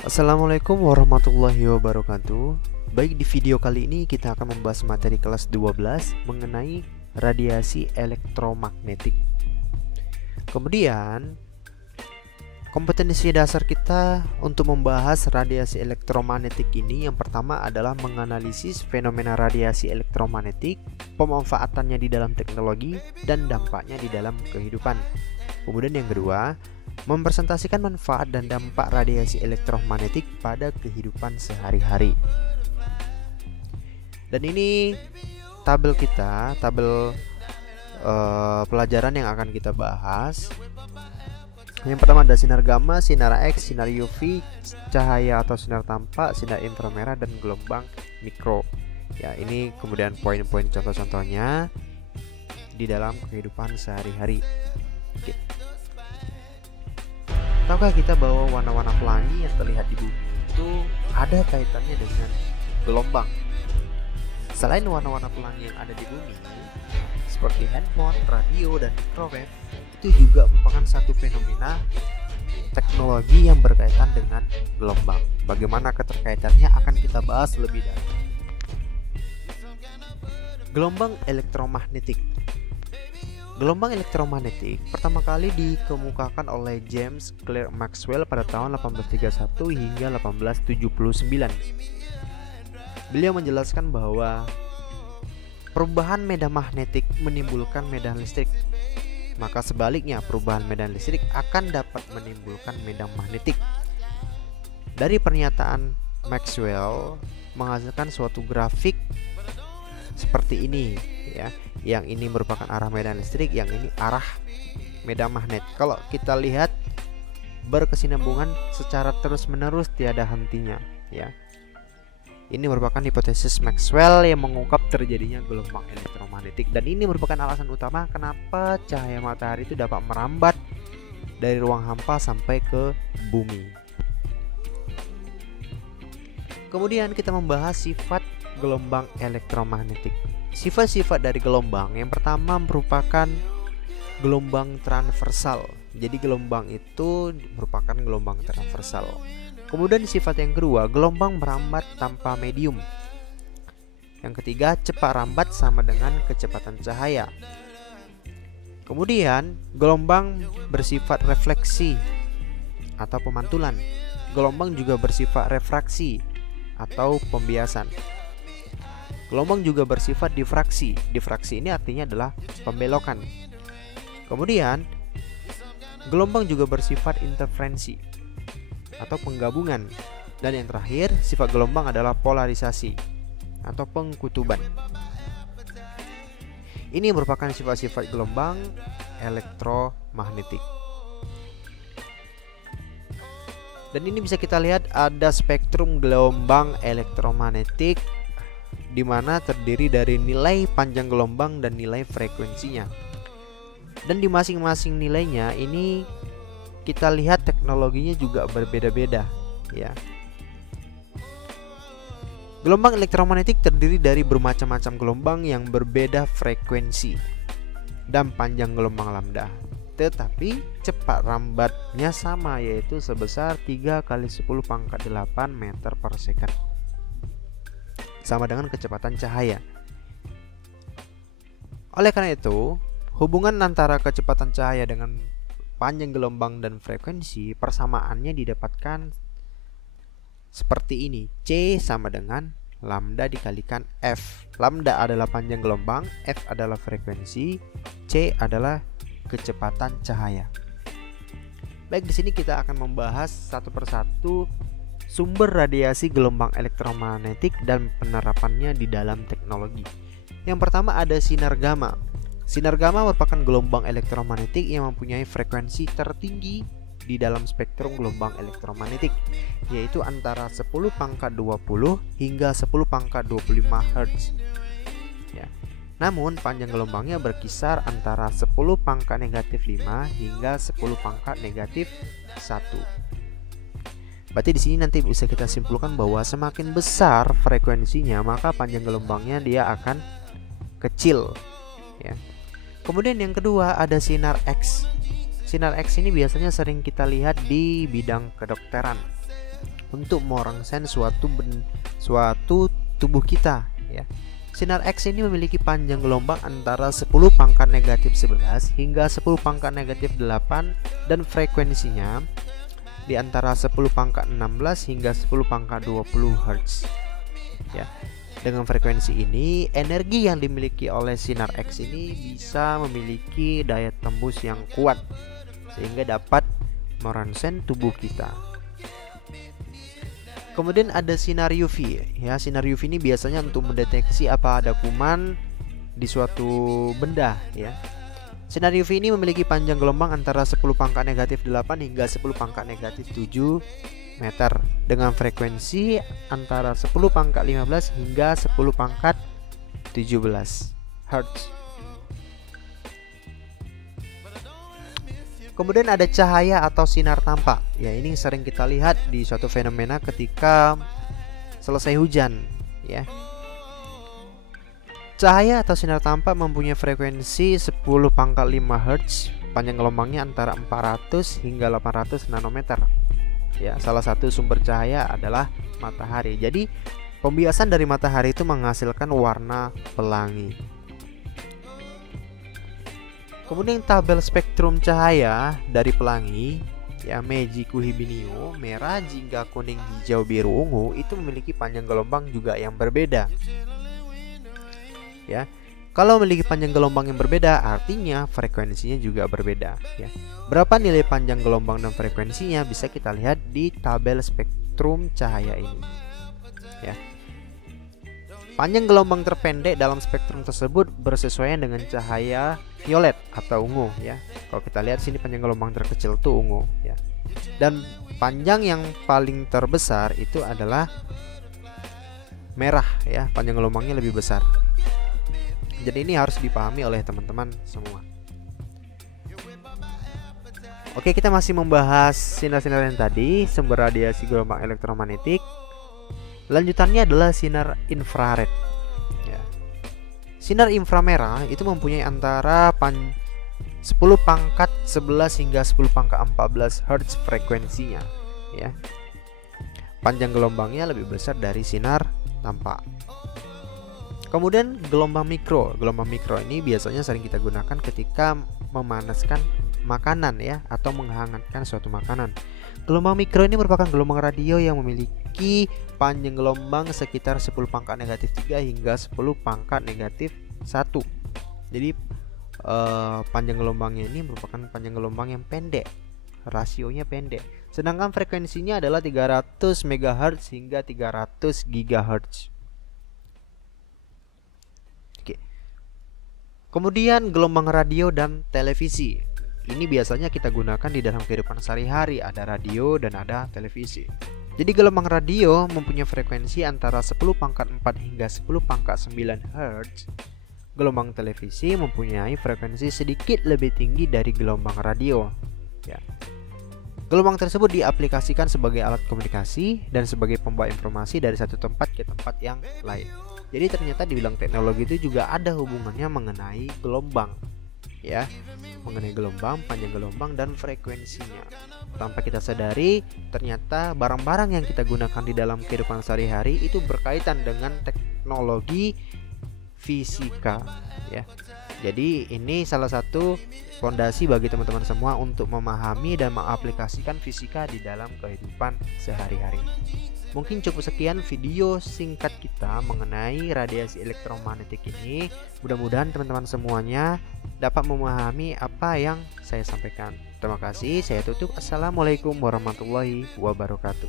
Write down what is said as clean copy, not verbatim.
Assalamualaikum warahmatullahi wabarakatuh. Baik, di video kali ini kita akan membahas materi kelas 12 mengenai radiasi elektromagnetik. Kemudian, kompetensi dasar kita untuk membahas radiasi elektromagnetik ini yang pertama adalah menganalisis fenomena radiasi elektromagnetik, pemanfaatannya di dalam teknologi, dan dampaknya di dalam kehidupan. Kemudian yang kedua, mempresentasikan manfaat dan dampak radiasi elektromagnetik pada kehidupan sehari-hari. Dan ini tabel kita, tabel pelajaran yang akan kita bahas. Yang pertama ada sinar gamma, sinar X, sinar UV, cahaya atau sinar tampak, sinar inframerah, dan gelombang mikro. Ya, ini kemudian poin-poin contoh-contohnya di dalam kehidupan sehari-hari. Oke. Tahukah kita bahwa warna-warna pelangi yang terlihat di bumi itu ada kaitannya dengan gelombang? Selain warna-warna pelangi yang ada di bumi, seperti handphone, radio, dan microwave, itu juga merupakan satu fenomena teknologi yang berkaitan dengan gelombang. Bagaimana keterkaitannya akan kita bahas lebih dalam. Gelombang elektromagnetik. Gelombang elektromagnetik pertama kali dikemukakan oleh James Clerk Maxwell pada tahun 1831 hingga 1879. Beliau menjelaskan bahwa perubahan medan magnetik menimbulkan medan listrik. Maka sebaliknya, perubahan medan listrik akan dapat menimbulkan medan magnetik. Dari pernyataan Maxwell menghasilkan suatu grafik seperti ini, ya. Yang ini merupakan arah medan listrik, yang ini arah medan magnet. Kalau kita lihat berkesinambungan secara terus-menerus tiada hentinya, ya. Ini merupakan hipotesis Maxwell yang mengungkap terjadinya gelombang elektromagnetik, dan ini merupakan alasan utama kenapa cahaya matahari itu dapat merambat dari ruang hampa sampai ke bumi. Kemudian kita membahas sifat gelombang elektromagnetik. Sifat-sifat dari gelombang yang pertama merupakan gelombang transversal. Jadi gelombang itu merupakan gelombang transversal. Kemudian sifat yang kedua, gelombang merambat tanpa medium. Yang ketiga, cepat rambat sama dengan kecepatan cahaya. Kemudian gelombang bersifat refleksi atau pemantulan. Gelombang juga bersifat refraksi atau pembiasan. Gelombang juga bersifat difraksi. Difraksi ini artinya adalah pembelokan. Kemudian gelombang juga bersifat interferensi atau penggabungan. Dan yang terakhir, sifat gelombang adalah polarisasi atau pengkutuban. Ini merupakan sifat-sifat gelombang elektromagnetik. Dan ini bisa kita lihat ada spektrum gelombang elektromagnetik, di mana terdiri dari nilai panjang gelombang dan nilai frekuensinya. Dan di masing-masing nilainya ini kita lihat teknologinya juga berbeda-beda, ya. Gelombang elektromagnetik terdiri dari bermacam-macam gelombang yang berbeda frekuensi dan panjang gelombang lambda. Tetapi cepat rambatnya sama, yaitu sebesar 3 kali 10 pangkat 8 meter per second. Sama dengan kecepatan cahaya. Oleh karena itu, hubungan antara kecepatan cahaya dengan panjang gelombang dan frekuensi persamaannya didapatkan seperti ini. C sama dengan lambda dikalikan F. Lambda adalah panjang gelombang, F adalah frekuensi, C adalah kecepatan cahaya. Baik, di sini kita akan membahas satu persatu sumber radiasi gelombang elektromagnetik dan penerapannya di dalam teknologi. Yang pertama ada sinar gamma. Sinar gamma merupakan gelombang elektromagnetik yang mempunyai frekuensi tertinggi di dalam spektrum gelombang elektromagnetik, yaitu antara 10 pangkat 20 hingga 10 pangkat 25 Hz. Ya. Namun panjang gelombangnya berkisar antara 10 pangkat negatif 5 hingga 10 pangkat negatif 1. Berarti di sini nanti bisa kita simpulkan bahwa semakin besar frekuensinya, maka panjang gelombangnya dia akan kecil, ya. Kemudian yang kedua ada sinar X. Sinar X ini biasanya sering kita lihat di bidang kedokteran. untuk merangsang suatu tubuh kita, ya. Sinar X ini memiliki panjang gelombang antara 10 pangkat negatif 11 hingga 10 pangkat negatif 8 dan frekuensinya di antara 10 pangkat 16 hingga 10 pangkat 20 Hz. Ya. Dengan frekuensi ini, energi yang dimiliki oleh sinar X ini bisa memiliki daya tembus yang kuat sehingga dapat merangsang tubuh kita. Kemudian ada sinar UV. Ya, sinar UV ini biasanya untuk mendeteksi apa ada kuman di suatu benda, ya. Sinar UV ini memiliki panjang gelombang antara 10 pangkat negatif 8 hingga 10 pangkat negatif 7 meter dengan frekuensi antara 10 pangkat 15 hingga 10 pangkat 17 Hz. Kemudian ada cahaya atau sinar tampak. Ya, ini sering kita lihat di suatu fenomena ketika selesai hujan, ya. Cahaya atau sinar tampak mempunyai frekuensi 10 pangkat 5 Hz, panjang gelombangnya antara 400 hingga 800 nanometer. Ya, salah satu sumber cahaya adalah matahari. Jadi, pembiasan dari matahari itu menghasilkan warna pelangi. Kemudian tabel spektrum cahaya dari pelangi, ya, Meiji Kuhibinio, merah, jingga, kuning, hijau, biru, ungu itu memiliki panjang gelombang juga yang berbeda. Ya. Kalau memiliki panjang gelombang yang berbeda, artinya frekuensinya juga berbeda, ya. Berapa nilai panjang gelombang dan frekuensinya bisa kita lihat di tabel spektrum cahaya ini, ya. Panjang gelombang terpendek dalam spektrum tersebut bersesuaian dengan cahaya violet atau ungu, ya. Kalau kita lihat sini panjang gelombang terkecil itu ungu, ya. Dan panjang yang paling terbesar itu adalah merah, ya. Panjang gelombangnya lebih besar. Jadi ini harus dipahami oleh teman-teman semua. Oke, kita masih membahas sinar-sinar yang tadi, sumber radiasi gelombang elektromagnetik. Lanjutannya adalah sinar infrared, ya. Sinar inframerah itu mempunyai antara 10 pangkat 11 hingga 10 pangkat 14 Hz frekuensinya, ya. Panjang gelombangnya lebih besar dari sinar tampak. Kemudian gelombang mikro. Gelombang mikro ini biasanya sering kita gunakan ketika memanaskan makanan, ya, atau menghangatkan suatu makanan. Gelombang mikro ini merupakan gelombang radio yang memiliki panjang gelombang sekitar 10 pangkat negatif 3 hingga 10 pangkat negatif 1. Jadi panjang gelombangnya ini merupakan panjang gelombang yang pendek, rasionya pendek. Sedangkan frekuensinya adalah 300 MHz hingga 300 GHz. Kemudian gelombang radio dan televisi. Ini biasanya kita gunakan di dalam kehidupan sehari-hari, ada radio dan ada televisi. Jadi gelombang radio mempunyai frekuensi antara 10 pangkat 4 hingga 10 pangkat 9 Hz. Gelombang televisi mempunyai frekuensi sedikit lebih tinggi dari gelombang radio, ya. Gelombang tersebut diaplikasikan sebagai alat komunikasi dan sebagai pembawa informasi dari satu tempat ke tempat yang lain. Jadi ternyata di bidang teknologi itu juga ada hubungannya mengenai gelombang, ya, mengenai gelombang, panjang gelombang dan frekuensinya. Tanpa kita sadari, ternyata barang-barang yang kita gunakan di dalam kehidupan sehari-hari itu berkaitan dengan teknologi fisika, ya. Jadi ini salah satu fondasi bagi teman-teman semua untuk memahami dan mengaplikasikan fisika di dalam kehidupan sehari-hari. Mungkin cukup sekian video singkat kita mengenai radiasi elektromagnetik ini. Mudah-mudahan teman-teman semuanya dapat memahami apa yang saya sampaikan. Terima kasih, saya tutup. Assalamualaikum warahmatullahi wabarakatuh.